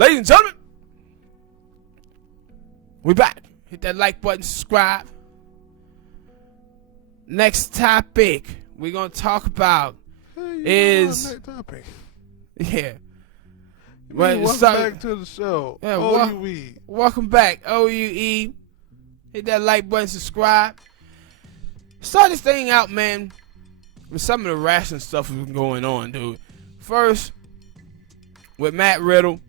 Ladies and gentlemen, we back. Hit that like button, subscribe. Next topic we're going to talk about is... Next topic. Yeah. Welcome back to the show. Yeah, OUE. Welcome back, OUE. Hit that like button, subscribe. Start this thing out, man, with some of the rational stuff that's been going on, dude. First, with Matt Riddle.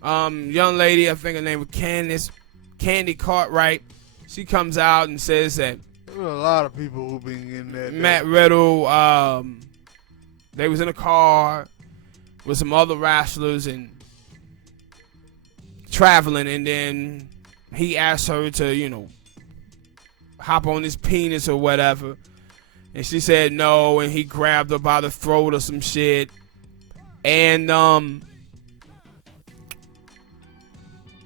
Young lady, I think her name was Candy Cartwright. She comes out and says that there were a lot of people who been in that. Matt Riddle, they was in a car with some other wrestlers and traveling, and then he asked her to, hop on his penis or whatever, and she said no, and he grabbed her by the throat or some shit, and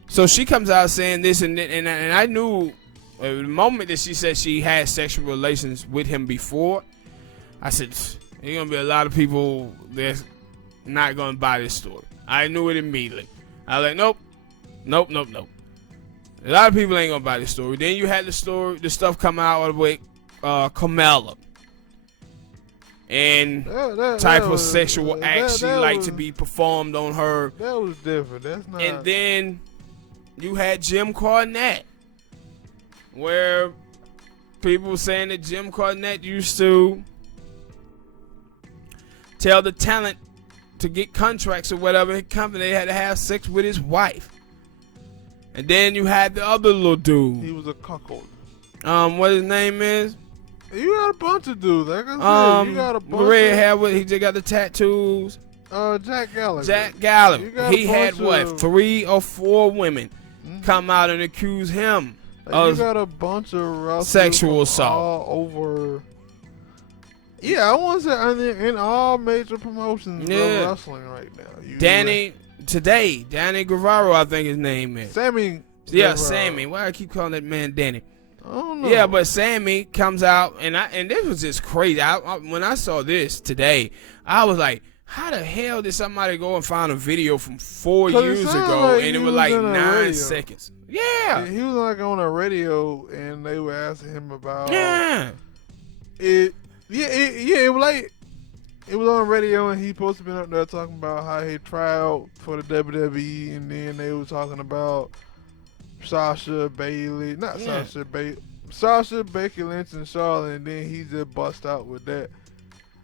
so she comes out saying this, and I knew the moment that she said she had sexual relations with him before, I said, there's gonna be a lot of people that's not gonna buy this story. I knew it immediately. I was like, nope. A lot of people ain't gonna buy this story. Then you had the stuff come out with Carmella and type of sexual act she liked to be performed on her. That was different. That's not. And then you had Jim Cornette, where people were saying that Jim Cornette used to tell the talent to get contracts or whatever company, they had to have sex with his wife. And then you had the other little dude. He was a cuckold. What his name is? You got a bunch of dudes. Like I said, you got a bunch. Red hair, he just got the tattoos. Jack Gallagher. Jack Gallagher. He had what, 3 or 4 women come out and accuse him of you got a bunch of sexual assault all over. Yeah, I want to say in all major promotions of wrestling right now. Danny Guerrero, I think his name is. Sammy. Yeah, Guerrero. Sammy. Why I keep calling that man Danny? I don't know. Yeah, but Sammy comes out, and this was just crazy. When I saw this today, I was like, how the hell did somebody go and find a video from 4 years ago, and it was like 9 seconds? Yeah. He was like on a radio, and they were asking him about it. It was like it was on radio, and he supposed to been up there talking about how he tried out for the WWE, and then they were talking about Sasha, Becky Lynch, and Charlotte, and then he just bust out with that.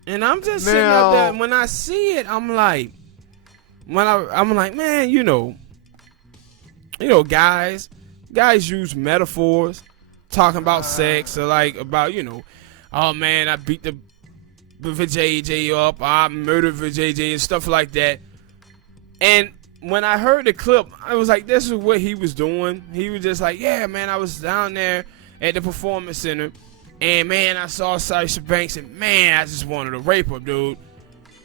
And I'm just sitting up there, when I see it, I'm like, man, guys use metaphors, talking about sex, or like about, oh man, I beat the JJ up, I murdered JJ and stuff like that. And when I heard the clip, I was like, this is what he was doing. He was just like, yeah, man, I was down there at the Performance Center, and man, I saw Sasha Banks, and man, I just wanted to rape her, dude.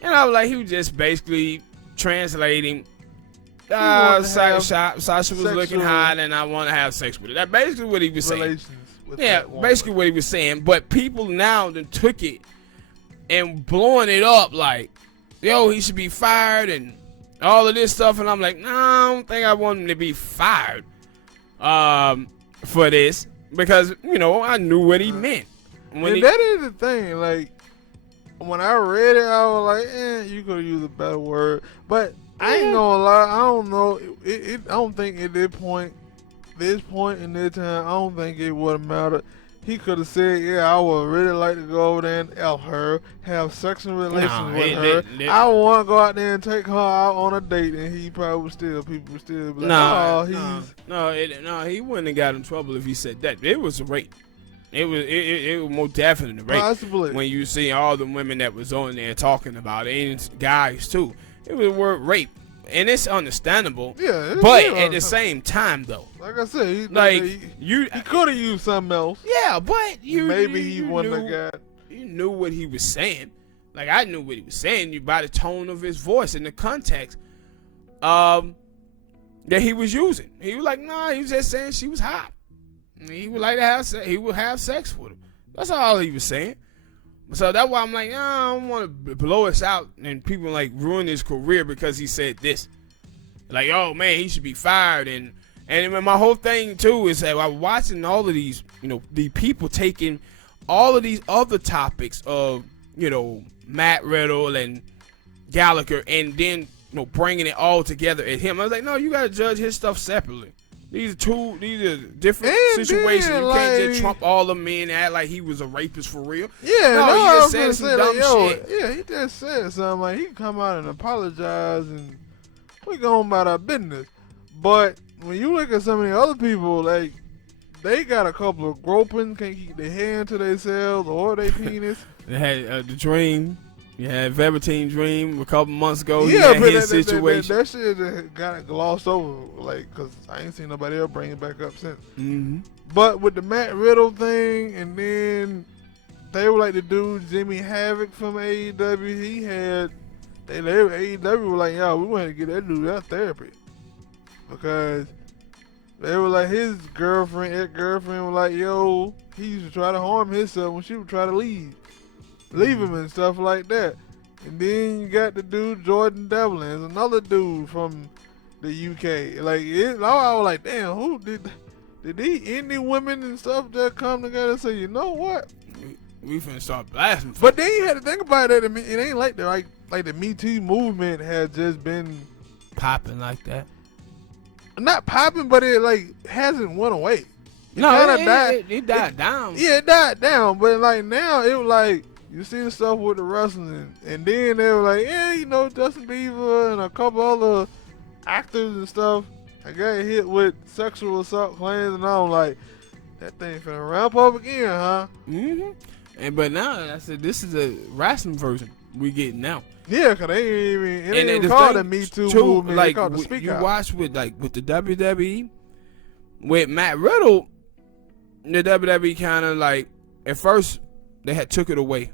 And I was like, he was just basically translating. Sasha was looking hot, and I want to have sex with her. That's basically what he was saying. Yeah, basically what he was saying. But people now then took it and blowing it up like, yo, he should be fired and all of this stuff. And I'm like, no, I don't think I want him to be fired for this, because I knew what he meant. That is the thing. Like, when I read it, I was like, you could use a better word. But I ain't gonna lie, I don't know. I don't think at this point in this time, I don't think it would have mattered. He could have said, yeah, I would really like to go over there and F her, have sexual relations with her. I want to go out there and take her out on a date, and he probably people would still be like, he wouldn't have got in trouble if he said that. It was a rape. It was more definitely a rape. Possibly. When you see all the women that was on there talking about it, and guys too, it was the word rape. And it's understandable. Yeah. But at the same time, though, like I said, he could have used something else. Yeah, but he wouldn't have got. You knew what he was saying. Like, I knew what he was saying. You by the tone of his voice and the context that he was using. He was like, nah, he was just saying she was hot. He would like to have sex. He would have sex with her. That's all he was saying. So that's why I'm like, I don't want to blow us out and people like ruin his career because he said this. like, oh man, he should be fired. And my whole thing too is that I'm watching all of these, the people taking all of these other topics of, Matt Riddle and Gallagher, and then bringing it all together at him. I was like, no, you gotta judge his stuff separately. These are different situations. You can't just trump all the men and act like he was a rapist for real. Yeah, no, he just said some dumb shit. Yeah, he just said something like he can come out and apologize and we go on about our business. But when you look at some of the other people, like they got a couple of groping, can't keep their hand to themselves or their penis. They had the Dream. You had Velveteen Dream a couple months ago. Yeah, he had but his situation. That shit just got glossed over, like, cause I ain't seen nobody else bring it back up since. Mm-hmm. But with the Matt Riddle thing, and then they were like the dude Jimmy Havoc from AEW. He had AEW were like, yo, we want to get that dude that therapy because they were like his ex-girlfriend was like, yo, he used to try to harm himself when she would try to leave him and stuff like that. And then you got the dude Jordan Devlin, another dude from the UK. Like I was like, damn, who did these indie women and stuff just come together and say, you know what? We finna start blasting. But then you had to think about it. It ain't like the Me Too movement had just been popping like that. Not popping, but it like hasn't went away. It died down. Yeah, it died down. But like now, it was like you see the stuff with the wrestling, and then they were like, yeah, Justin Bieber and a couple other actors and stuff. I got hit with sexual assault claims, and I'm like, that thing finna ramp up again, huh? Mm-hmm. But now I said this is a wrestling version we get now. Yeah, cause they ain't even called the Me Too movement. Like called the Speak Out. Watch with the WWE with Matt Riddle, the WWE kind of like at first they had took it away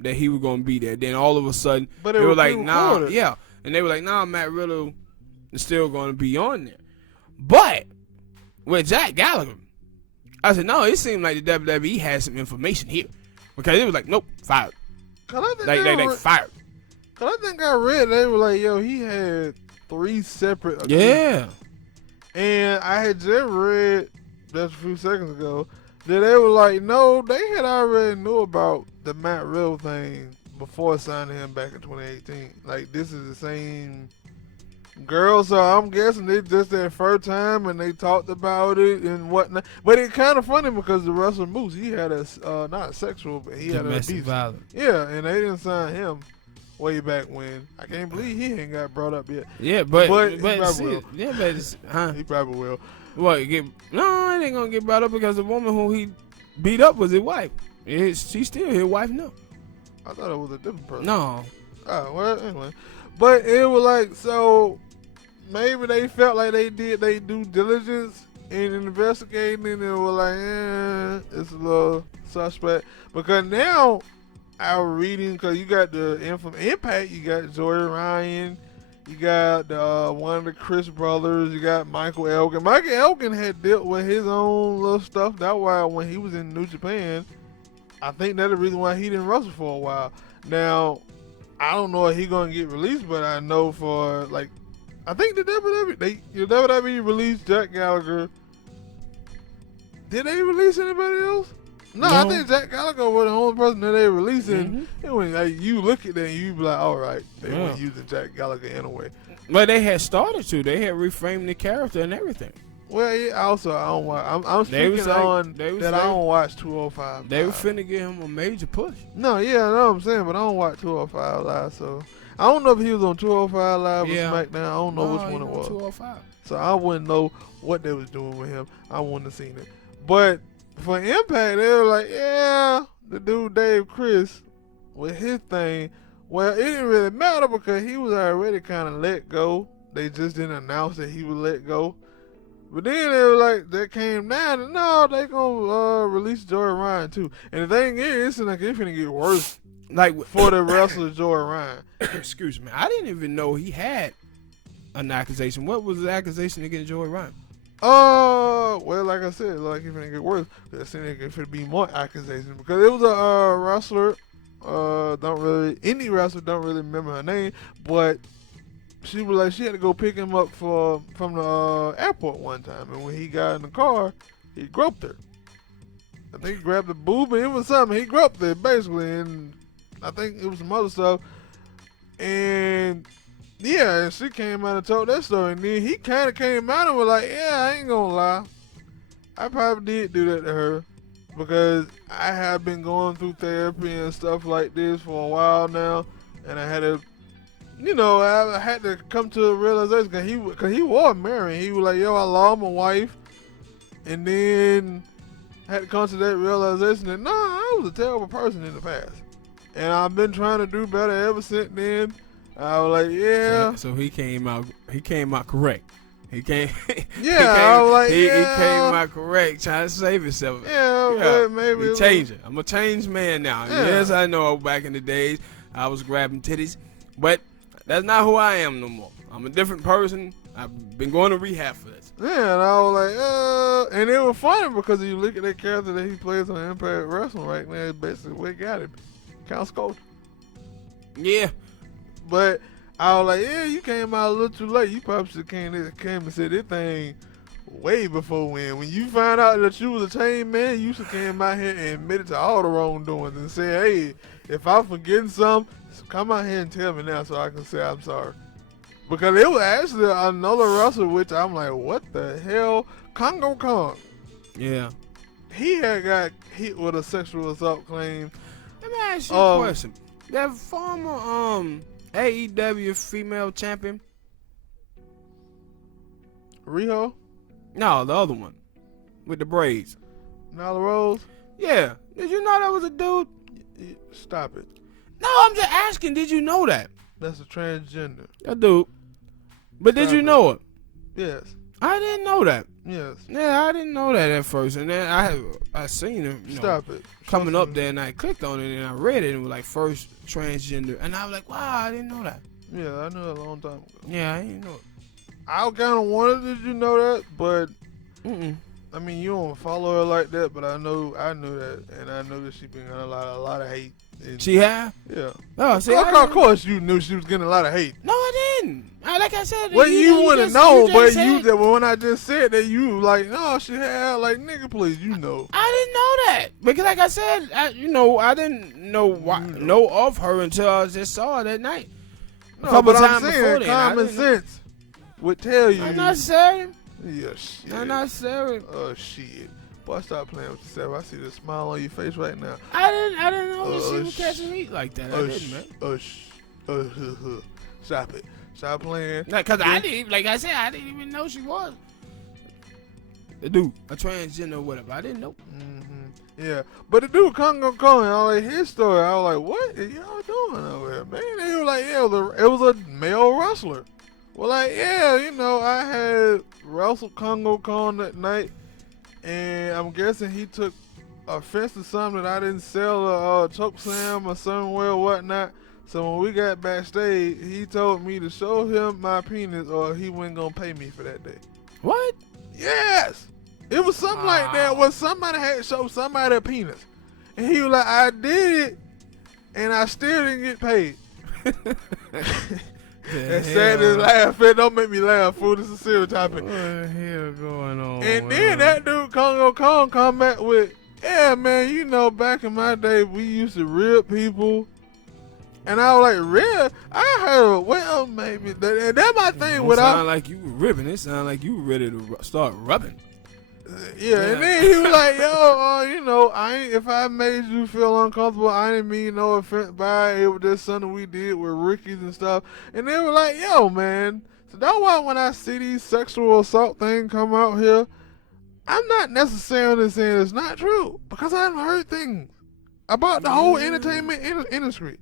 that he was gonna be there. Then all of a sudden they were like, nah, and they were like, nah, Matt Riddle is still gonna be on there. But with Jack Gallagher, I said, no, it seemed like the WWE had some information here because it was like, nope, fired. They fired. Cause I think I read they were like, yo, he had 3 separate accounts. Yeah. And I had just read just a few seconds ago that they were like, no, they had already knew about the Matt Riddle thing before signing him back in 2018. Like, this is the same girl, so I'm guessing it's just their first time and they talked about it and whatnot. But it's kind of funny because the wrestler Moose, he had not sexual, but he had a abuse. Violence. Yeah, and they didn't sign him way back when. I can't believe he ain't got brought up yet. Yeah, but he probably will. Yeah, but he probably will. What? It ain't gonna get brought up because the woman who he beat up was his wife. She's still his wife now. I thought it was a different person. No. Oh, well, anyway. But it was like, so maybe they felt like they did their due diligence in investigating and it was like, it's a little suspect. Because now I'm reading, because you got the Impact, you got Joey Ryan, you got one of the Chris brothers, you got Michael Elgin. Michael Elgin had dealt with his own little stuff. That's why when he was in New Japan, I think that's the reason why he didn't wrestle for a while. Now, I don't know if he's going to get released, but I know for, like, I think the WWE released Jack Gallagher. Did they release anybody else? No, I think Jack Gallagher was the only person that they released. And when you look at that, you be like, all right, they weren't using Jack Gallagher anyway. But they had started to. They had reframed the character and everything. Well, yeah, also, I don't watch. I'm speaking on that I don't watch 205. They were finna give him a major push. No, yeah, I know what I'm saying, but I don't watch 205 Live, so I don't know if he was on 205 Live or SmackDown. I don't know which one it was. 205. So I wouldn't know what they was doing with him. I wouldn't have seen it. But for Impact, they were like, yeah, the dude Dave Chris with his thing. Well, it didn't really matter because he was already kind of let go. They just didn't announce that he was let go. But then they were like, that came down, and no, they gonna release Joey Ryan too. And the thing is, it's like it's gonna get worse, like for the wrestler Joey Ryan. Excuse me, I didn't even know he had an accusation. What was the accusation against Joey Ryan? Well, like I said, like it's gonna get worse. It's gonna be more accusations because it was a wrestler. Indie wrestler, don't really remember her name, but she was like, she had to go pick him up from the airport one time, and when he got in the car, he groped her. I think he grabbed the boob, and it was something. He groped her basically, and I think it was some other stuff. And yeah, and she came out and told that story, and then he kind of came out and was like, "Yeah, I ain't gonna lie, I probably did do that to her because I have been going through therapy and stuff like this for a while now, and I had to." I had to come to a realization because he was married. He was like, yo, I lost my wife. And then I had to come to that realization that, I was a terrible person in the past. And I've been trying to do better ever since then. I was like, yeah. So he came out correct. He came. Yeah, I was like, he came out correct, trying to save himself. Yeah, but maybe. He changed it. I'm a changed man now. Yeah. Yes, I know back in the days I was grabbing titties, but that's not who I am no more. I'm a different person. I've been going to rehab for this. Yeah, and I was like, and it was funny because you look at that character that he plays on Impact Wrestling right now, it's basically what he got him. Count Sculpture. Yeah. But I was like, yeah, you came out a little too late. You probably should have came and said this thing way before when you found out that you was a chain man, you should came out here and admitted to all the wrongdoings and say, hey, if I'm forgetting something, come out here and tell me now so I can say I'm sorry. Because it was actually another wrestler, which I'm like, what the hell? Congo Kong. Yeah. He had got hit with a sexual assault claim. Let me ask you a question. That former AEW female champion. Riho? No, the other one. With the braids. Nyla Rose? Yeah. Did you know that was a dude? Stop it. No, I'm just asking, did you know that? That's a transgender. A dude. But did you know it? Yes. I didn't know that. Yes. Yeah, I didn't know that at first. And then I seen him, Stop it. coming up there, and I clicked on it and I read it, and it was like first transgender. And I was like, wow, I didn't know that. Yeah, I knew it a long time ago. Yeah, I didn't know it. I kind of wanted you know that, but Mm-mm. I mean, you don't follow her like that, but I knew that, and I know that she been getting a lot of hate. And She have? yeah. Oh, see, Of course, you knew she was getting a lot of hate. No, I didn't. Like I said, Well, you wouldn't know, but said, when I just said that, you like, no, she had, like, nigga, please, you know. I didn't know that because, like I said, I didn't know of her until I just saw her that night. No, but I'm saying common sense would tell you. Not necessary. Yeah, shit. Not necessary. Oh, shit. Boy, stop playing with yourself. I see the smile on your face right now. I didn't know that she was catching heat like that. I didn't, man. Stop it. Stop playing. Because I didn't, like I said, I didn't even know she was a dude, a transgender or whatever. I didn't know. Mm-hmm. Yeah, but the dude Congo Kong, like his story, I was like, what are y'all doing over here, man? He was like, yeah, it was a male wrestler. Well, like, yeah, I had wrestled Congo Kong that night, and I'm guessing he took offense to something that I didn't sell a choke slam or somewhere or whatnot. So when we got backstage, he told me to show him my penis or he wasn't going to pay me for that day. What? Yes. It was something like that where somebody had to show somebody a penis. And he was like, I did it, and I still didn't get paid. That's sad to laugh. It don't make me laugh, fool. This is a serious topic. What the hell going on? And then that dude, Congo Kong, come back with, yeah, man, back in my day, we used to rip people. And I was like, rip? I heard, well, maybe. And that's my thing. It sound like you were ripping. It sound like you were ready to start rubbing. Yeah, and then he was like, yo, if I made you feel uncomfortable, I didn't mean no offense by it. It was just something we did with rookies and stuff. And they were like, yo, man. So that's why when I see these sexual assault things come out here, I'm not necessarily saying it's not true. Because I've heard things about the whole entertainment industry.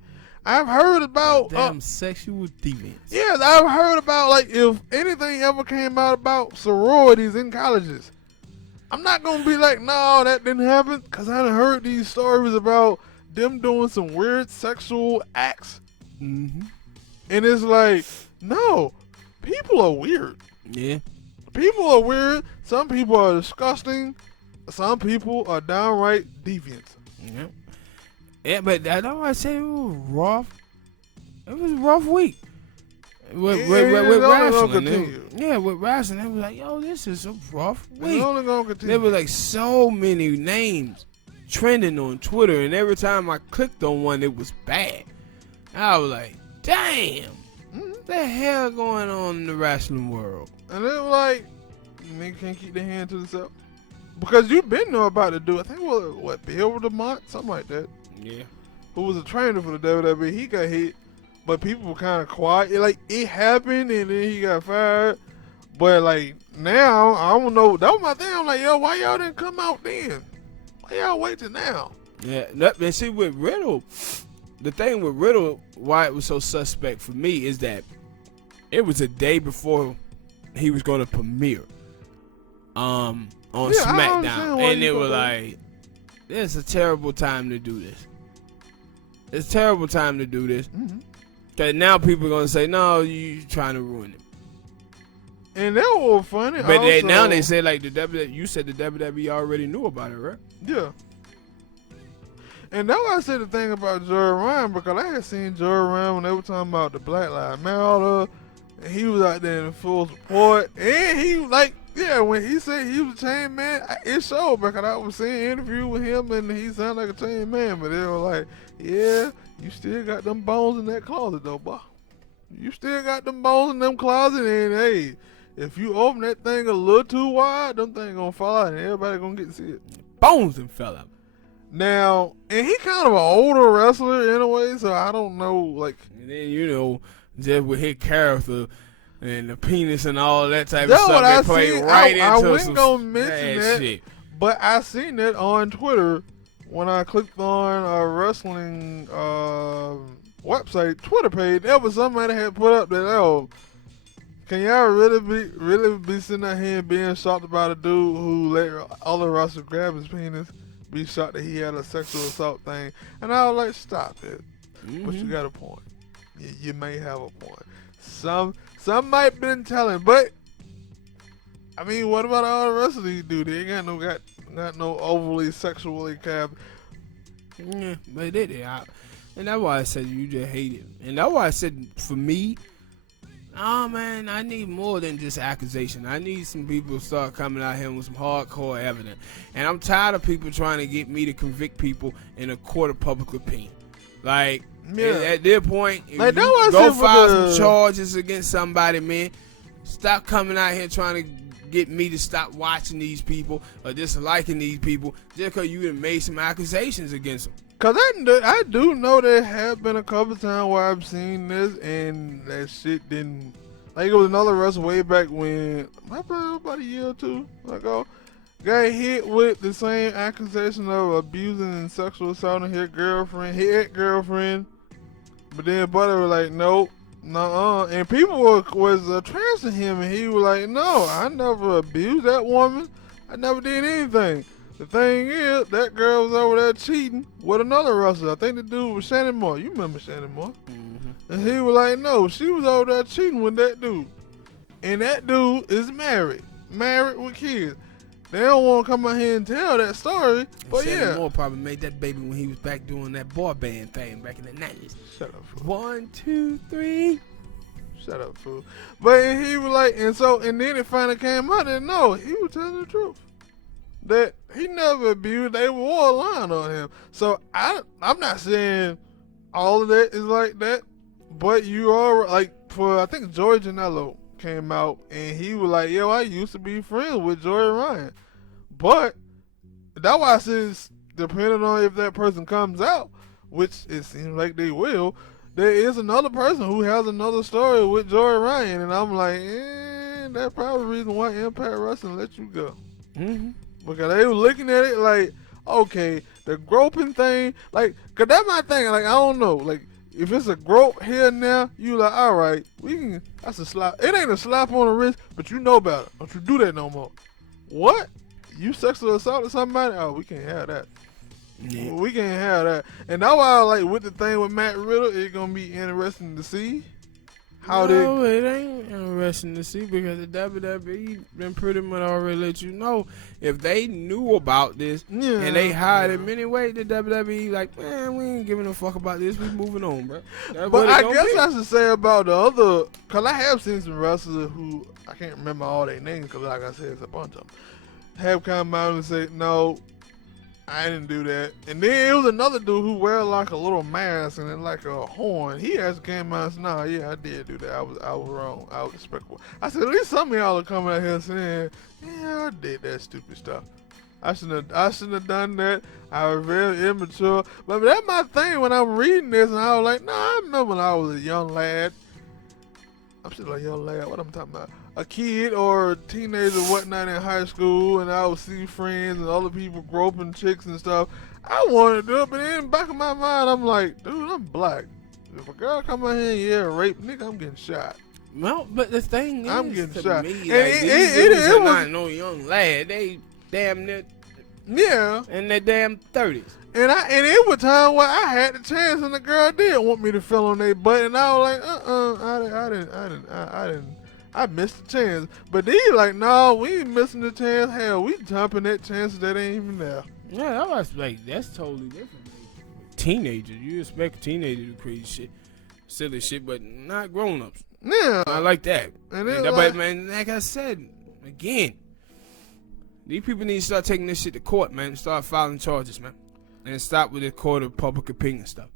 I've heard about damn sexual deviants. Yes, I've heard about, like, if anything ever came out about sororities in colleges. I'm not going to be like, no, that didn't happen, because I done heard these stories about them doing some weird sexual acts. Mm-hmm. And it's like, no, people are weird. Yeah. People are weird. Some people are disgusting. Some people are downright deviants. Yeah. Yeah, but I know I said it was rough. It was a rough week. with only gonna wrestling. continue. With wrestling, they was like, yo, this is a rough It's week. only gonna continue. There were like so many names trending on Twitter, and every time I clicked on one, it was bad. I was like, damn, what the hell going on in the wrestling world? And it was like, nigga can't keep their hand to themselves. Because you've been know about the dude. I think what Bill Lamont, something like that. Yeah. Who was a trainer for the WWE. He got hit, but people were kind of quiet. It happened, and then he got fired. But like now, I don't know. That was my thing. I'm like, yo, why y'all didn't come out then? Why y'all wait till now? Yeah. And see, with Riddle, the thing with Riddle, why it was so suspect for me is that it was a day before he was going to premiere on SmackDown, and it was like, it's a terrible time to do this. It's a terrible time to do this. Cause now people are gonna say, no, you trying to ruin it. And that was funny. But also, now they say like you said the WWE already knew about it, right? Yeah. And that's why I said the thing about Joey Ryan, because I had seen Joey Ryan when they were talking about the Black Lives Matter, and he was out there in full support, and he like, yeah, when he said he was a chain man, it showed, because I was seeing an interview with him, and he sounded like a chain man, but they were like, yeah, you still got them bones in that closet though, boy. You still got them bones in them closet, and hey, if you open that thing a little too wide, them things gonna fall out, and everybody gonna get to see it. Bones and fell out. Now, and he kind of an older wrestler in a way, so I don't know, like. And then, just with his character and the penis and all that type of stuff, they play right into I wasn't some gonna mention that, shit. but I seen it on Twitter when I clicked on a wrestling website Twitter page. There was somebody had put up that, oh, can y'all really be sitting out here and being shocked about a dude who let other wrestlers grab his penis? Be shocked that he had a sexual assault thing, and I was like, stop it. But you got a point. You may have a point. Some might been telling, but I mean, what about all the rest of these dudes? They ain't got no overly sexually capped. Yeah, but they did. And that's why I said you just hate it. And that's why I said for me, oh man, I need more than just accusation. I need some people to start coming out here with some hardcore evidence. And I'm tired of people trying to get me to convict people in a court of public opinion. Like, at their point, if like, you go file some charges against somebody, man, stop coming out here trying to get me to stop watching these people or disliking these people just because you done made some accusations against them. Cause I do know there have been a couple times where I've seen this and that shit didn't. Like, it was another wrestler way back when, about a year or two ago, got hit with the same accusation of abusing and sexual assaulting his girlfriend. But then Butter was like, nope, nuh-uh. And people was transing him, and he was like, no, I never abused that woman. I never did anything. The thing is, that girl was over there cheating with another wrestler. I think the dude was Shannon Moore. You remember Shannon Moore? Mm-hmm. And he was like, no, she was over there cheating with that dude. And that dude is married with kids. They don't want to come out here and tell that story, but Shannon Moore probably made that baby when he was back doing that boy band thing back in the 90s. Shut up, fool. 1, 2, 3. Shut up, fool. But he was like, and then it finally came out that no, he was telling the truth. That he never abused, they wore a line on him. So I'm not saying all of that is like that, but you are like, for I think Joey Janela came out and he was like, yo, I used to be friends with Joey Ryan. But that's why I says, depending on if that person comes out, which it seems like they will, there is another person who has another story with Joey Ryan, and I'm like, that's probably the reason why Impact Wrestling let you go. Mm-hmm. Because they were looking at it like, okay, the groping thing, like, cause that's my thing, like, I don't know, like, if it's a grope here and now, you like, all right, that's a slap. It ain't a slap on the wrist, but you know better. Don't you do that no more. What? You sexually assaulted somebody? Oh, we can't have that. Yeah. We can't have that. And that's why, like, with the thing with Matt Riddle, it's going to be interesting to see how no, it ain't interesting to see because the WWE been pretty much already let you know if they knew about this and they hired him anyway. The WWE like, man, we ain't giving a fuck about this. We moving on, bro. That's but I guess be. I should say about the other, because I have seen some wrestlers who I can't remember all their names because, like I said, it's a bunch of them, have come out and say, no, I didn't do that. And then it was another dude who wear like a little mask and then like a horn. He actually came out and said, nah, yeah, I did do that. I was wrong. I was despicable. I said, at least some of y'all are coming out here saying, yeah, I did that stupid stuff. I shouldn't have done that. I was very immature. But that's my thing when I'm reading this and I was like, nah, I remember when I was a young lad. I'm still a young lad. What I'm talking about? A kid or a teenager or whatnot in high school, and I would see friends and other people groping chicks and stuff. I wanted to do it, but in the back of my mind, I'm like, dude, I'm black. If a girl come out here and rape, nigga, I'm getting shot. No, but the thing is, I'm getting shot. Me, and like, it was not no young lad. They damn near in their damn 30s. And it was time where I had the chance, and the girl did want me to feel on their butt, and I was like, I missed the chance. But they like, no, we ain't missing the chance. Hell, we jumping at chances that ain't even there. Yeah, that was like, that's totally different. Like, teenagers, you expect a teenager to do crazy shit, silly shit, but not grown-ups. Yeah. I like that. And but man, like I said, again, these people need to start taking this shit to court, man. Start filing charges, man. And stop with the court of public opinion stuff.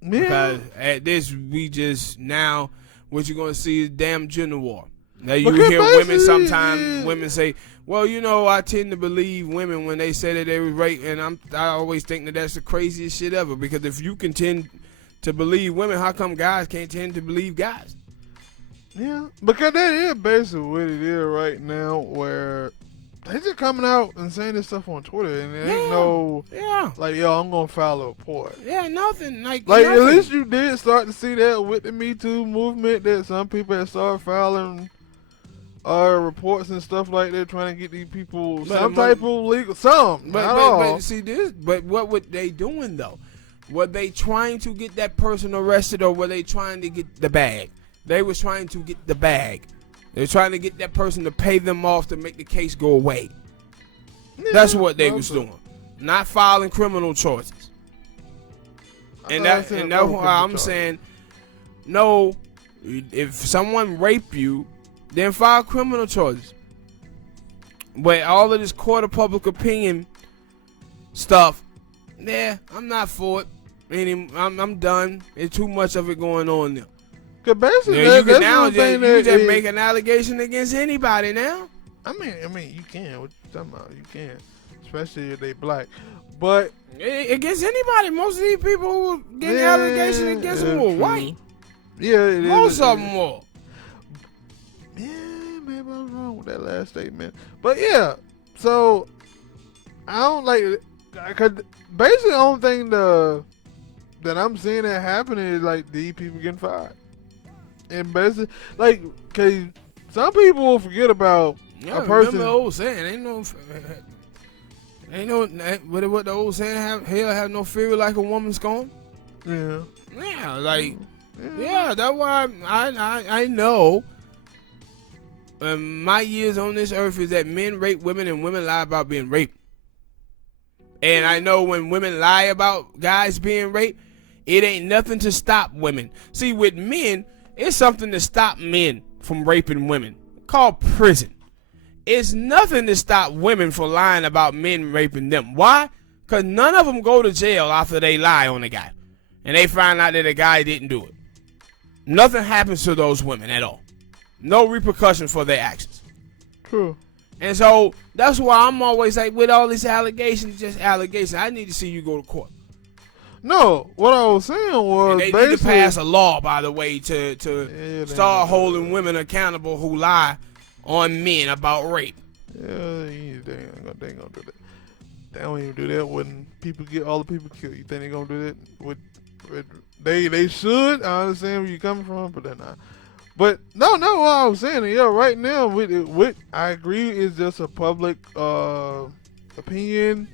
Yeah. Because at this, we just now, what you're going to see is damn gender war. Now you hear women sometimes, women say, well, you know, I tend to believe women when they say that they were raped. And I always think that that's the craziest shit ever. Because if you can tend to believe women, how come guys can't tend to believe guys? Yeah, because that is basically what it is right now, where they just coming out and saying this stuff on Twitter, and there ain't no, like, yo, I'm gonna file a report. Yeah, nothing. Like nothing. At least you did start to see that with the Me Too movement, that some people have started filing reports and stuff like that, trying to get these people some type of legal, but see this, but what were they doing though? Were they trying to get that person arrested, or were they trying to get the bag? They was trying to get the bag. They were trying to get that person to pay them off to make the case go away. Yeah, that's what they was doing. Not filing criminal charges. And that's why I'm saying, no, if someone rape you, then file criminal charges. But all of this court of public opinion stuff, yeah, I'm not for it. I'm done. There's too much of it going on there. Cause basically, you can just make an allegation against anybody now. I mean, you can. What you talking about? You can, especially if they black. But against anybody, most of these people who get allegations against them were white. Yeah, most of them were. Yeah, maybe I was wrong with that last statement. But yeah, so I don't like it. Cause basically, the only thing that I'm seeing that happening is like these people getting fired. And basically, like, cause some people will forget about a person. Remember the old saying, ain't no, what the old saying hell have no fear like a woman scorn. Yeah. Yeah, like, yeah, that's why I know. My years on this earth is that men rape women and women lie about being raped. And I know when women lie about guys being raped, it ain't nothing to stop women. See, with men, it's something to stop men from raping women, called prison. It's nothing to stop women from lying about men raping them. Why? Because none of them go to jail after they lie on a guy and they find out that the guy didn't do it. Nothing happens to those women at all. No repercussion for their actions. True. And so that's why I'm always like, with all these allegations, just allegations, I need to see you go to court. No, what I was saying was, and they need to pass a law, by the way, to start holding women accountable who lie on men about rape. Yeah, they ain't gonna do that. They don't even do that when all the people killed. You think they gonna do that with they should. I understand where you're coming from, but they're not. But no, what I was saying, yeah, right now with I agree, it's just a public opinion.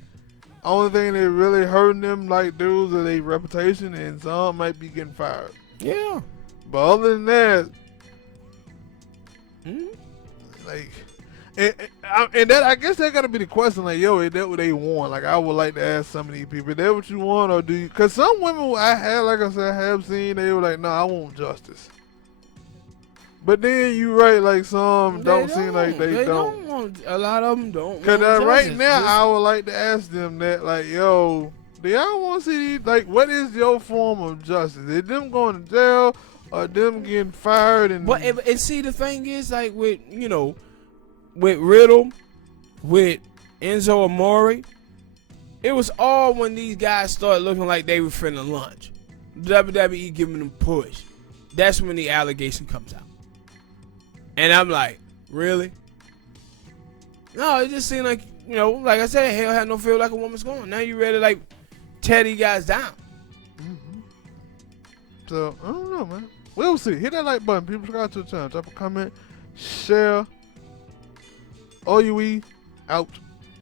Only thing that really hurting them like dudes is their reputation, and some might be getting fired. Yeah. But other than that, like, and that I guess that gotta be the question. Like, yo, is that what they want? Like, I would like to ask some of these people, is that what you want, or do you? Because some women I had, like I said, I have seen they were like, no, I want justice. But then you right, like some don't seem like they don't. Want, a lot of them don't. Cause right now, just, I would like to ask them that, like, yo, do y'all want to see, like, what is your form of justice? Is them going to jail or them getting fired? And see, the thing is, like, with with Riddle, with Enzo Amore, it was all when these guys started looking like they were finna lunch. WWE giving them push. That's when the allegation comes out. And I'm like, really? No, it just seemed like, like I said, hell had no feel like a woman's going. Now you ready to, like, tear these guys down. Mm-hmm. So, I don't know, man. We'll see. Hit that like button. People subscribe to the channel. Drop a comment. Share. OUE out.